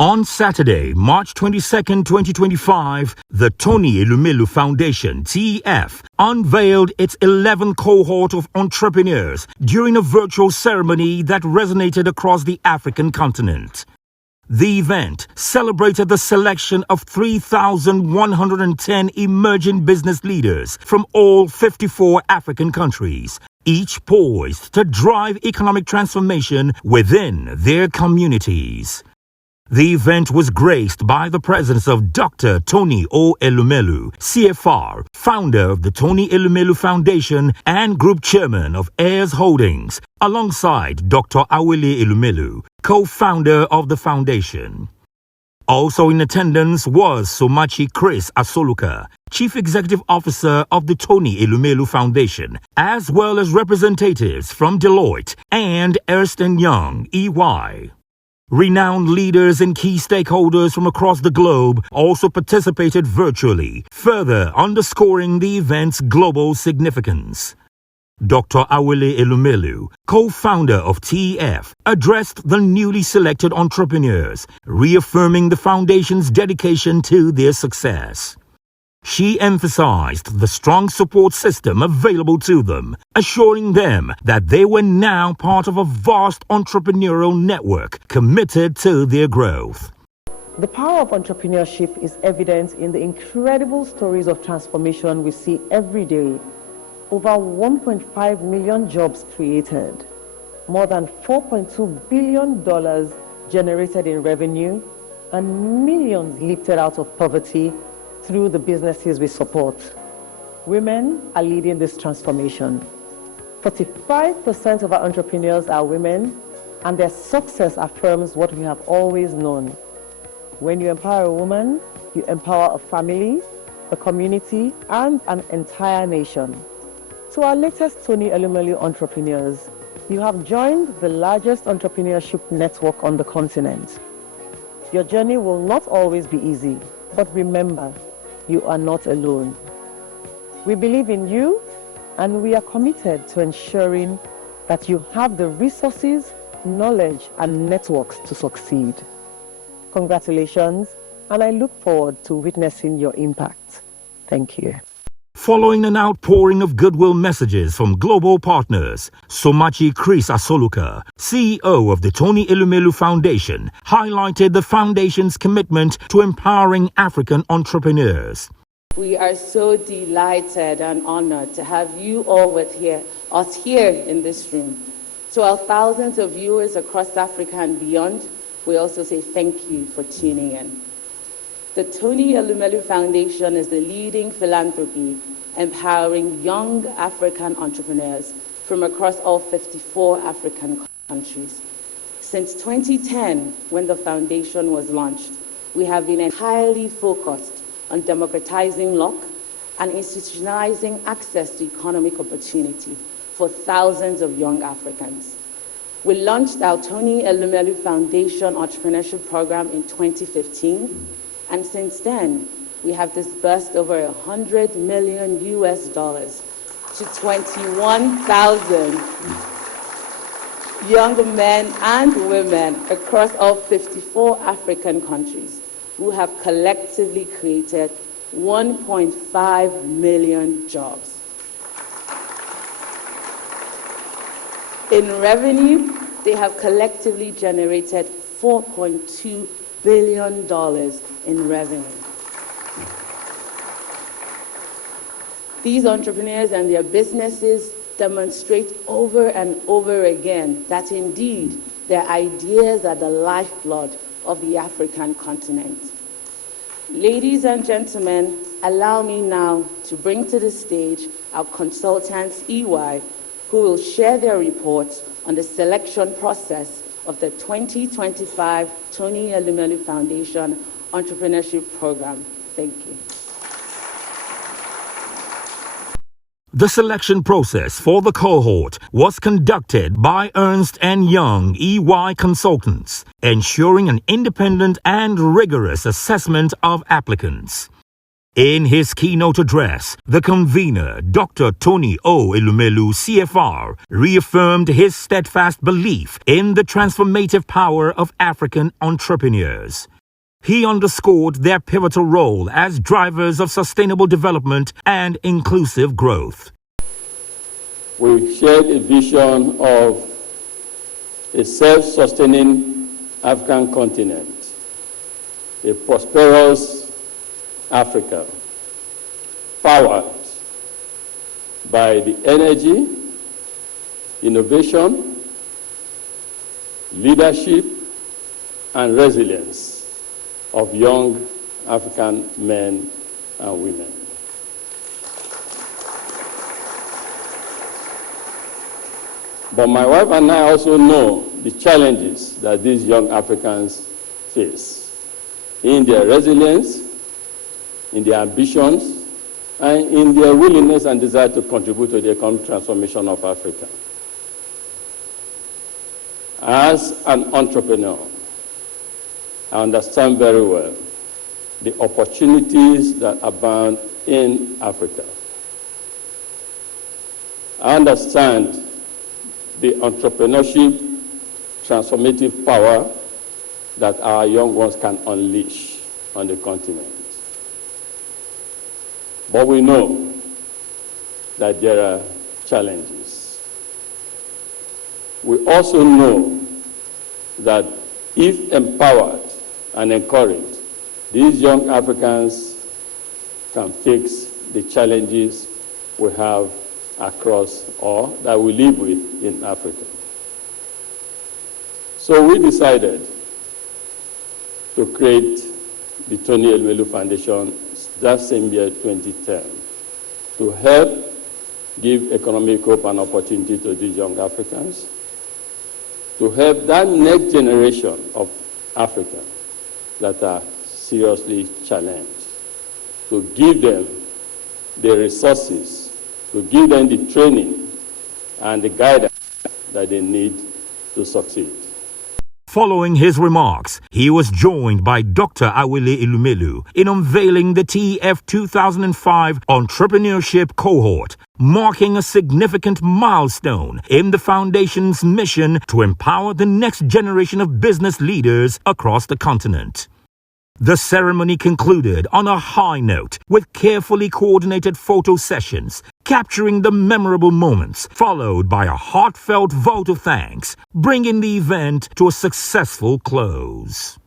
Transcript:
On Saturday, March 22nd, 2025, the Tony Elemelu Foundation, TEF, unveiled its 11th cohort of entrepreneurs during a virtual ceremony that resonated across the African continent. The event celebrated the selection of 3,110 emerging business leaders from all 54 African countries, each poised to drive economic transformation within their communities. The event was graced by the presence of Dr. Tony O. Elemelu, CFR, founder of the Tony Elemelu Foundation and group chairman of Heirs Holdings, alongside Dr. Awele Elemelu, co-founder of the foundation. Also in attendance was Somachi Chris Asoluka, Chief Executive Officer of the Tony Elemelu Foundation, as well as representatives from Deloitte and Ernst & Young, EY. Renowned leaders and key stakeholders from across the globe also participated virtually, further underscoring the event's global significance. Dr. Awele Elemelu, co-founder of TEF, addressed the newly selected entrepreneurs, reaffirming the foundation's dedication to their success. She emphasized the strong support system available to them, assuring them that they were now part of a vast entrepreneurial network committed to their growth. The power of entrepreneurship is evident in the incredible stories of transformation we see every day. Over 1.5 million jobs created, more than $4.2 billion generated in revenue, and millions lifted out of poverty through the businesses we support. Women are leading this transformation. 45% of our entrepreneurs are women, and their success affirms what we have always known. When you empower a woman, you empower a family, a community, and an entire nation. To our latest Tony Elemelu entrepreneurs, you have joined the largest entrepreneurship network on the continent. Your journey will not always be easy, but remember, you are not alone. We believe in you, and we are committed to ensuring that you have the resources, knowledge, and networks to succeed. Congratulations, and I look forward to witnessing your impact. Thank you. Following an outpouring of goodwill messages from global partners, Somachi Chris Asoluka, CEO of the Tony Elemelu Foundation, highlighted the foundation's commitment to empowering African entrepreneurs. We are so delighted and honored to have you all us here in this room. To our thousands of viewers across Africa and beyond, we also say thank you for tuning in. The Tony Elemelu Foundation is the leading philanthropy empowering young African entrepreneurs from across all 54 African countries. Since 2010, when the foundation was launched, we have been entirely focused on democratizing luck and institutionalizing access to economic opportunity for thousands of young Africans. We launched our Tony Elemelu Foundation Entrepreneurship Program in 2015, and since then, we have disbursed over $100 million to 21,000 young men and women across all 54 African countries who have collectively created 1.5 million jobs. In revenue, they have collectively generated $4.2 billion in revenue. These entrepreneurs and their businesses demonstrate over and over again that indeed their ideas are the lifeblood of the African continent. Ladies and gentlemen, allow me now to bring to the stage our consultants, EY, who will share their reports on the selection process of the 2025 Tony Elemelu Foundation Entrepreneurship Program. Thank you. The selection process for the cohort was conducted by Ernst & Young EY consultants, ensuring an independent and rigorous assessment of applicants. In his keynote address, the convener, Dr. Tony O. Elemelu, CFR, reaffirmed his steadfast belief in the transformative power of African entrepreneurs. He underscored their pivotal role as drivers of sustainable development and inclusive growth. We shared a vision of a self-sustaining African continent, a prosperous Africa, powered by the energy, innovation, leadership, and resilience of young African men and women. But my wife and I also know the challenges that these young Africans face in their resilience, in their ambitions, and in their willingness and desire to contribute to the economic transformation of Africa. As an entrepreneur, I understand very well the opportunities that abound in Africa. I understand the entrepreneurship transformative power that our young ones can unleash on the continent. But we know that there are challenges. We also know that if empowered and encouraged, these young Africans can fix the challenges we have across or that we live with in Africa. So we decided to create the Tony Elemelu Foundation that same year, 2010, to help give economic hope and opportunity to these young Africans, to help that next generation of Africans that are seriously challenged, to give them the resources, to give them the training and the guidance that they need to succeed. Following his remarks, he was joined by Dr. Awele Elemelu in unveiling the TEF 2005 Entrepreneurship Cohort, marking a significant milestone in the Foundation's mission to empower the next generation of business leaders across the continent. The ceremony concluded on a high note with carefully coordinated photo sessions, capturing the memorable moments, followed by a heartfelt vote of thanks, bringing the event to a successful close.